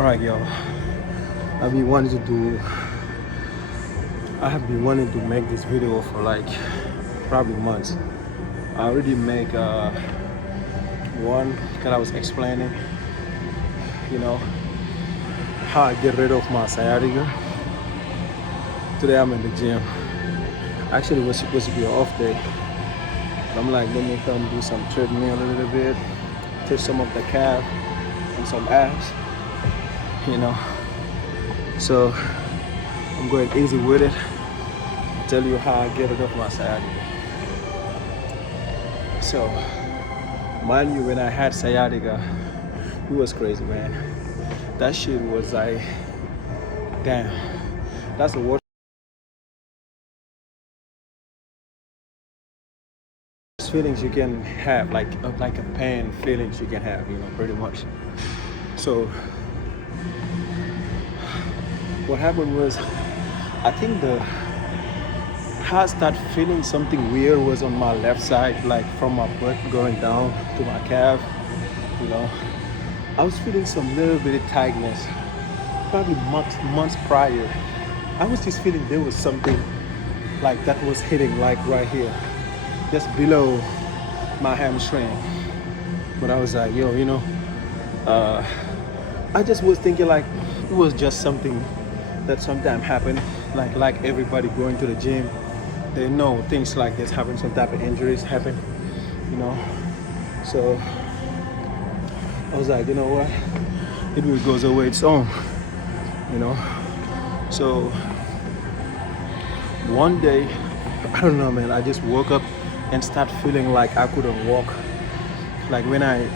Alright, y'all. I've been wanting to do. I have been wanting to make this video for like probably months. I already make one because I was explaining, how I get rid of my sciatica. Today I'm in the gym. Actually, it was supposed to be an off day. I'm like, let me come do some treadmill a little bit, touch some of the calf and some abs, So I'm going easy with it. Tell you how I get rid of my sciatica. So, mind you, when I had sciatica, it was crazy, man. That shit was like, damn, that's the worst feelings you can have, like a pain feelings you can have, pretty much. So what happened was, I think I started feeling something weird was on my left side, like from my butt going down to my calf. I was feeling some little bit of tightness. Probably months prior, I was just feeling there was something like that was hitting like right here, just below my hamstring. But I was like, I just was thinking like it was just something that sometimes happen, like everybody going to the gym, they know things like this happen, some type of injuries happen, So I was like, you know what, it will goes away its own, So one day, I don't know, man, I just woke up and start feeling like I couldn't walk. Like when I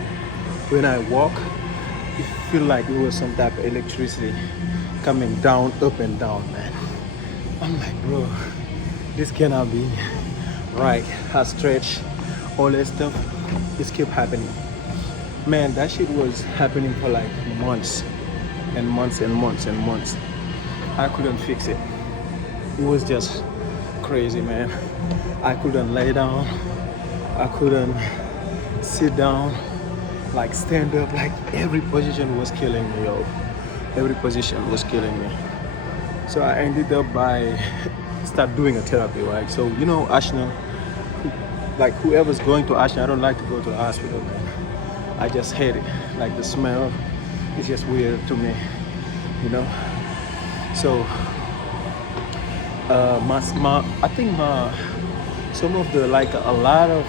walk, it feel like it was some type of electricity coming down, up and down, man. I'm like, bro, this cannot be right. I stretch, all that stuff, this kept happening. Man, that shit was happening for like months and months and months and months. I couldn't fix it. It was just crazy, man. I couldn't lay down. I couldn't sit down, like stand up, like every position was killing me, yo. Every position was killing me. So I ended up by start doing a therapy, right? So, Ashna, like whoever's going to Ashna, I don't like to go to the hospital, man. I just hate it. Like the smell is just weird to me, So I think some of the a lot of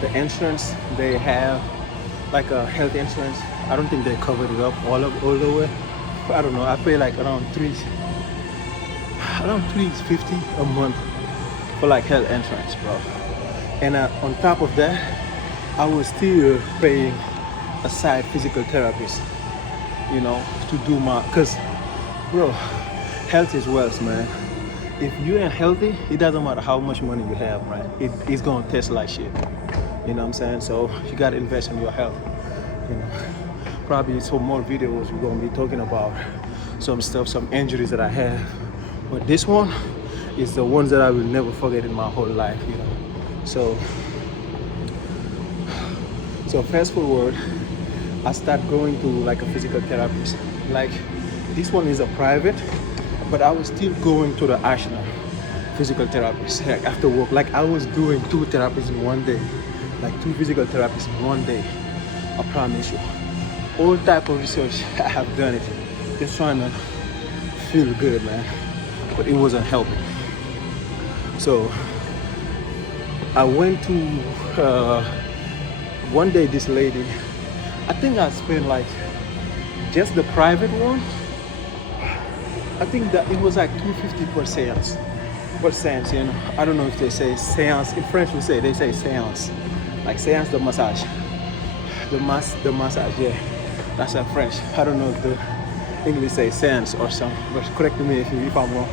the insurance they have, like a health insurance, I don't think they covered it up all the way. I don't know. I pay like around $350 a month for like health insurance, bro. And on top of that, I was still paying a side physical therapist, to do cause, bro, health is wealth, man. If you ain't healthy, it doesn't matter how much money you have, right? It's gonna taste like shit. You know what I'm saying? So you gotta invest in your health. Probably some more videos we're gonna be talking about some stuff, some injuries that I have. But this one is the ones that I will never forget in my whole life, So fast forward, I start going to like a physical therapist. Like this one is a private, but I was still going to the Ashna physical therapist like after work. Like I was doing 2 therapies in one day, like 2 physical therapists in one day. I promise you, all type of research I have done it, just trying to feel good, man, but it wasn't helping. So I went to one day, this lady, I think I spent like just the private one, I think that it was like $250 per seance. I don't know if they say seance. In French they say seance. Like seance de massage. The massage, yeah. That's in French. I don't know if the English say seance or something, but correct me if I'm wrong.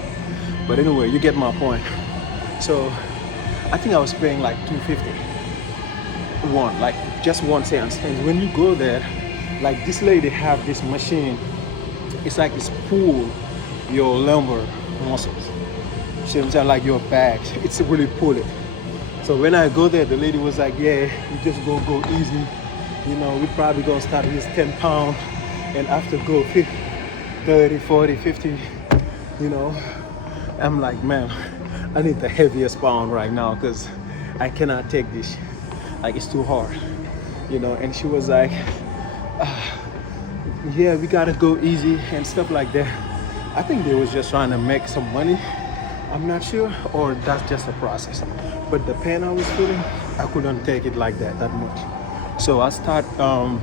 But anyway, you get my point. So I think I was paying like $250. Like just one seance. And when you go there, like this lady have this machine, it's like it's pull your lumbar muscles. See what I'm saying? Like your back, it's really pull it. So when I go there, the lady was like, yeah, you just go easy. We probably gonna start with 10 pounds and after go 50, 30, 40, 50, you know, I'm like, man, I need the heaviest pound right now because I cannot take this. Like, it's too hard, you know. And she was like, yeah, we gotta go easy and stuff like that. I think they was just trying to make some money. I'm not sure, or that's just a process. But the pain I was feeling, I couldn't take it like that much. So I started, how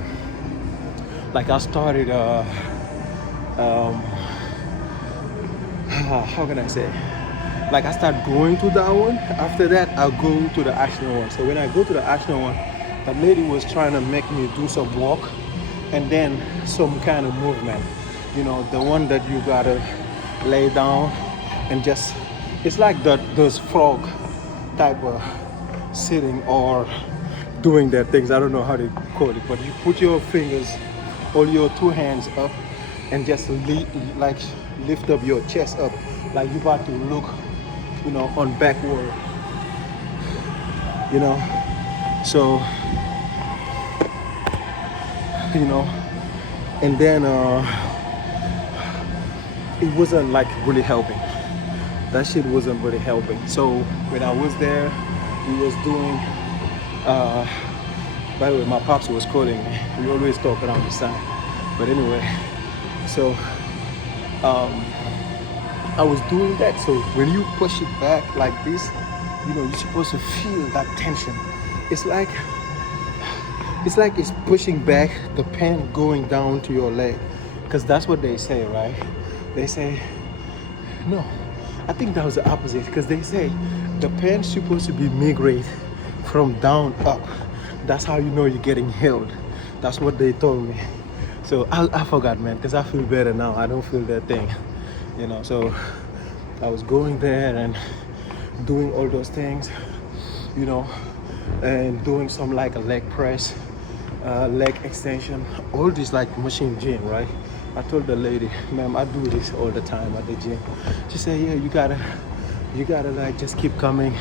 can I say? Like, I start going to that one. After that, I'll go to the action one. So when I go to the action one, the lady was trying to make me do some walk and then some kind of movement. You know, the one that you gotta lay down and just, it's like those frog type of sitting or doing their things. I don't know how they call it, but you put your fingers or your two hands up and just lift up your chest up like you about to look, you know, on backward, you know. So, you know, and then it wasn't like really helping. That shit wasn't really helping. So when I was there, we was doing, by the way, my pops was calling me. We always talk around this time. But anyway, so I was doing that. So when you push it back like this, you know, you're supposed to feel that tension. It's like it's pushing back the pen going down to your leg, because that's what they say, right? They say, no, I think that was the opposite, because they say the pen's supposed to be migrate from down up. That's how you know you're getting healed. That's what they told me. So I forgot, man, because I feel better now. I don't feel that thing, you know. So I was going there and doing all those things, you know, and doing some like a leg press, leg extension, all this like machine gym, right? I told the lady, ma'am, I do this all the time at the gym. She said, yeah, you gotta like just keep coming,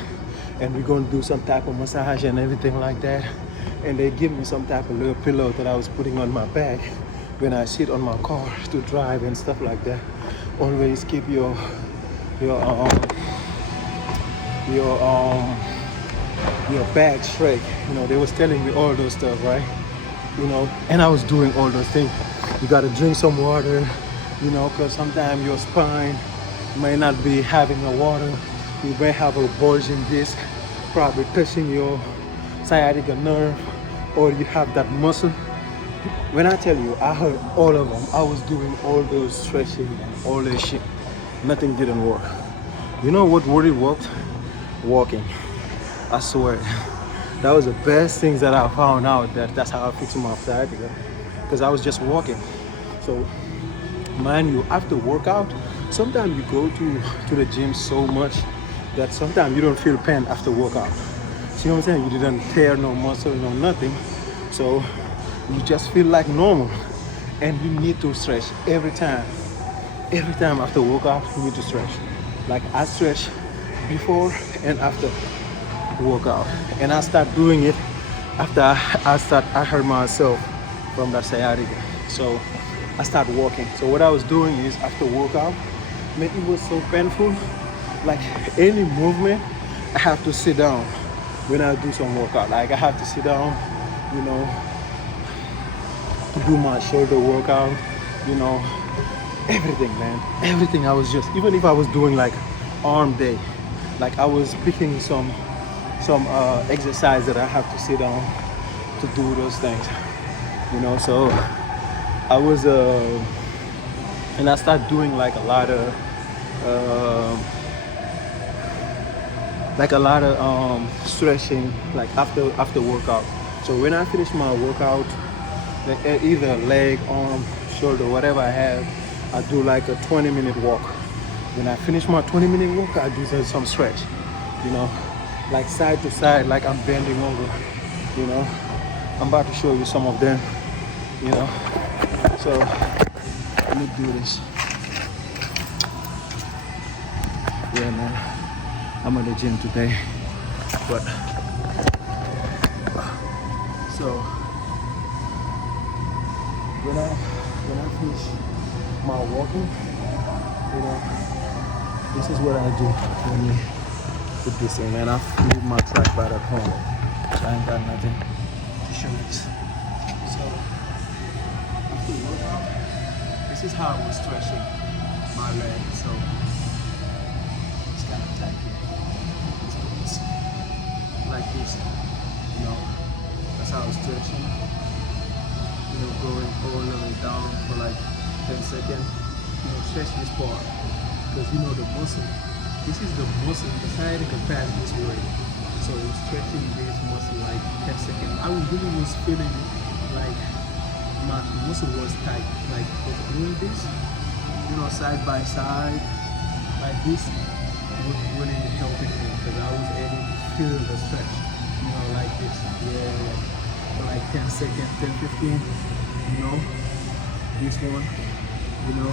and we're gonna do some type of massage and everything like that. And they give me some type of little pillow that I was putting on my back when I sit on my car to drive and stuff like that. Always keep your back straight. You know, they was telling me all those stuff, right? You know, and I was doing all those things. You gotta drink some water, you know, because sometimes your spine may not be having the water. You may have a bulging disc, probably touching your sciatic nerve, or you have that muscle. When I tell you, I heard all of them. I was doing all those stretching and all this shit. Nothing didn't work. You know what really worked? Walking. I swear. That was the best things that I found out. That's how I fixed my sciatica. Because I was just walking. So, mind you, after workout, sometimes you go to the gym so much that sometimes you don't feel pain after workout. See what I'm saying? You didn't tear no muscle, no nothing. So you just feel like normal. And you need to stretch every time. Every time after workout, you need to stretch. Like I stretch before and after workout. And I start doing it after I hurt myself from that sciatica. So I start walking. So what I was doing is after workout, man, it was so painful. Like any movement, I have to sit down when I do some workout. Like I have to sit down, you know, to do my shoulder workout, you know, everything, man. Everything. I was just, even if I was doing like arm day, like I was picking some exercise that I have to sit down to do those things, you know. So I was and I started doing like a lot of stretching like after workout. So when I finish my workout, like either leg, arm, shoulder, whatever I have, I do like a 20-minute walk. When I finish my 20-minute walk, I do some stretch, you know, like side to side, like I'm bending over, you know. I'm about to show you some of them, you know. So let me do this. Yeah, man, I'm at the gym today, but so when when I finish my walking, you know, this is what I do when you put this in. And I leave my tripod at home, so I ain't got nothing to show this. So after workout, this is how I was stretching my leg. So it's kind of tight here. So it's like this, you know. That's how I was stretching. You know, going all the way down for like 10 seconds. You know, stretch this part. Because you know the muscle, this is the muscle, the sciatica pad is working. So stretching this muscle like 10 seconds. I really was feeling like my muscle was tight. Like doing this, you know, side by side, like this was really helping me because I was able to feel the stretch, you know, like this. Yeah, for like 10 seconds, 10, 15, you know, this one, you know.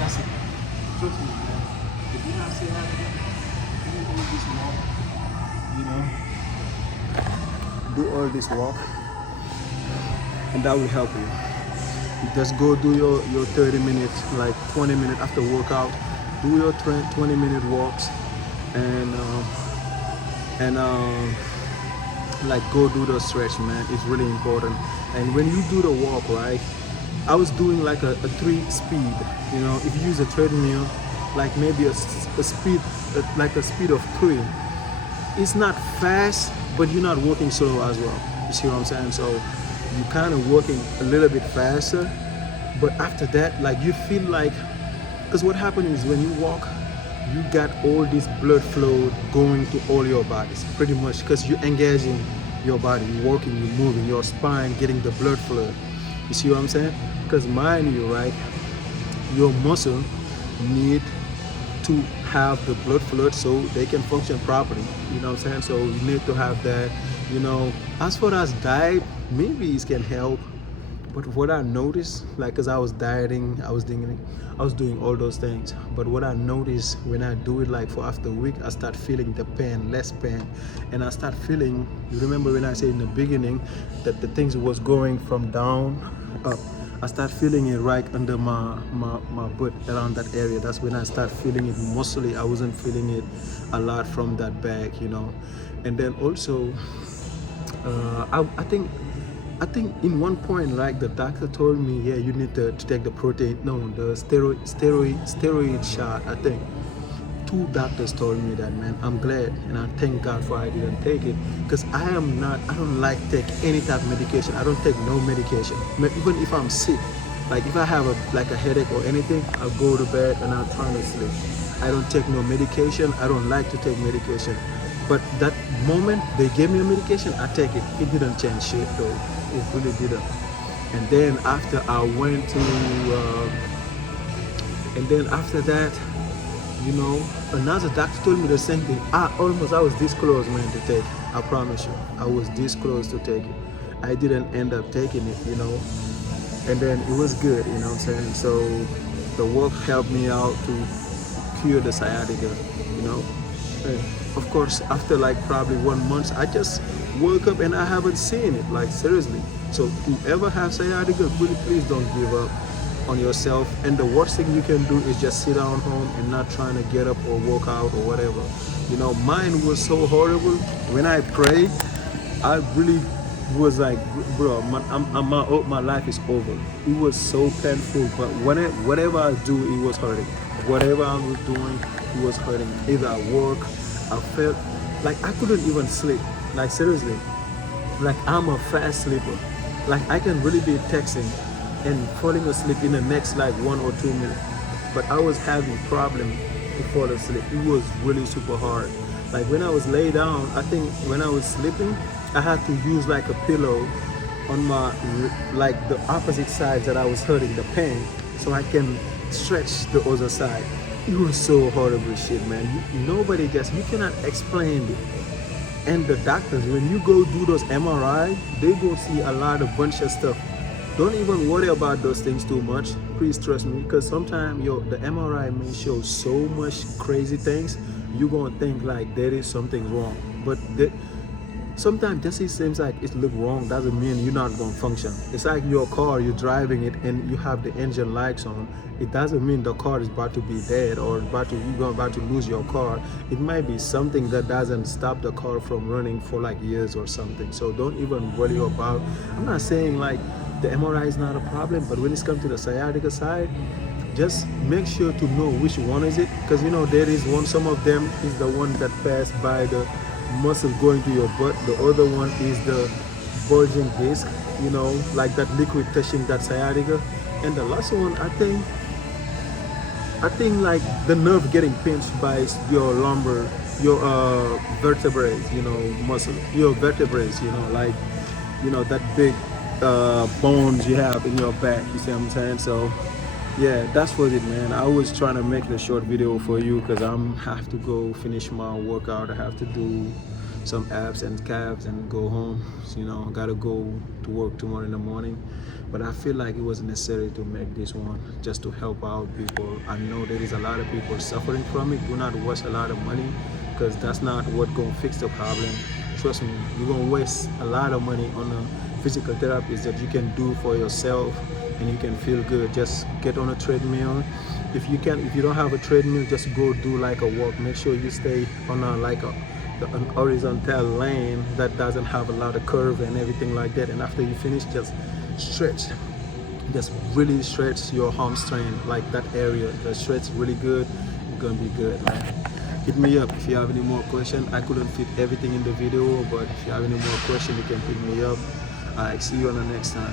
That's it. Trust me, man. If you not say that, you do this walk, you know, do all this walk, and that will help you. You just go do your 30 minutes, like 20 minutes after workout, do your 20-minute walks, and like go do the stretch, man. It's really important. And when you do the walk, right, I was doing like a 3-speed. You know, if you use a treadmill, like maybe a speed, like a speed of 3. It's not fast, but you're not working slow as well. You see what I'm saying? So you're kind of working a little bit faster, but after that, like you feel like, because what happens is when you walk, you got all this blood flow going to all your bodies, pretty much, because you're engaging your body, you're walking, you're moving, your spine getting the blood flow. You see what I'm saying? Because mind you, right, your muscle need to have the blood flow so they can function properly. You know what I'm saying? So you need to have that. You know, as far as diet, maybe it can help. But what I noticed, like, cause I was dieting, I was doing all those things. But what I noticed when I do it, like for after a week, I start feeling the pain, less pain, and I start feeling. You remember when I said in the beginning that the things was going from down up. I start feeling it right under my butt, around that area. That's when I start feeling it muscly. I wasn't feeling it a lot from that back, you know. And then also, I think in one point, like the doctor told me, yeah, you need to take the protein, no, the steroid shot. I think 2 doctors told me that, man. I'm glad and I thank God for I didn't take it, because I don't like take any type of medication. I don't take no medication. Even if I'm sick, like if I have a headache or anything, I'll go to bed and I'll try to sleep. I don't take no medication. I don't like to take medication. But that moment they gave me a medication, I take it. It didn't change shit though. It really didn't. And then after I went to, and then after that, you know, another doctor told me the same thing. I was this close, man, to take it. I promise you, I was this close to take it. I didn't end up taking it, you know. And then it was good, you know what I'm saying? So the work helped me out to cure the sciatica, you know. And of course, after like probably 1 month, I just woke up and I haven't seen it, like seriously. So whoever has sciatica, really please don't give up on yourself. And the worst thing you can do is just sit down home and not trying to get up or work out or whatever. You know, mine was so horrible. When I prayed, I really was like, bro, my life is over. It was so painful, but whatever I do, it was hurting. Whatever I was doing, it was hurting. Either I work, I felt like I couldn't even sleep. Like seriously, like I'm a fast sleeper. Like I can really be texting and falling asleep in the next like 1 or 2 minutes. But I was having problem to fall asleep. It was really super hard. Like when I was laid down, I think when I was sleeping, I had to use like a pillow on my, like the opposite side that I was hurting the pain, so I can stretch the other side. It was so horrible shit, man. Nobody gets, you cannot explain it. And the doctors, when you go do those MRI, they go see a bunch of stuff. Don't even worry about those things too much. Please trust me, because sometimes the MRI may show so much crazy things, you're gonna think like there is something wrong. But sometimes just it seems like it look wrong doesn't mean you're not going to function. It's like your car, you're driving it and you have the engine lights on. It doesn't mean the car is about to be dead or you're about to lose your car. It might be something that doesn't stop the car from running for like years or something. So don't even worry about, I'm not saying like the MRI is not a problem, but when it's come to the sciatica side, just make sure to know which one is it, because you know there is one, some of them is the one that pass by the muscle going to your butt, the other one is the bulging disc, you know, like that liquid touching that sciatica, and the last one I think like the nerve getting pinched by your lumbar, your vertebrae, you know, muscle, your vertebrae, you know, like, you know, that big bones you have in your back, you see what I'm saying? So yeah, that's what it, man. I was trying to make the short video for you because I'm have to go finish my workout. I have to do some abs and calves and go home. So, you know, I gotta go to work tomorrow in the morning. But I feel like it was necessary to make this one just to help out people. I know there is a lot of people suffering from it. Do not waste a lot of money because that's not what gonna fix the problem. Trust me, you're gonna waste a lot of money on a physical therapist that you can do for yourself and you can feel good. Just get on a treadmill. If you don't have a treadmill, just go do like a walk. Make sure you stay on an horizontal lane that doesn't have a lot of curve and everything like that. And after you finish, just stretch. Just really stretch your hamstring, like that area. The stretch really good. You're gonna be good, man. Hit me up if you have any more questions. I couldn't fit everything in the video, but if you have any more questions, you can hit me up. Alright, see you on the next time.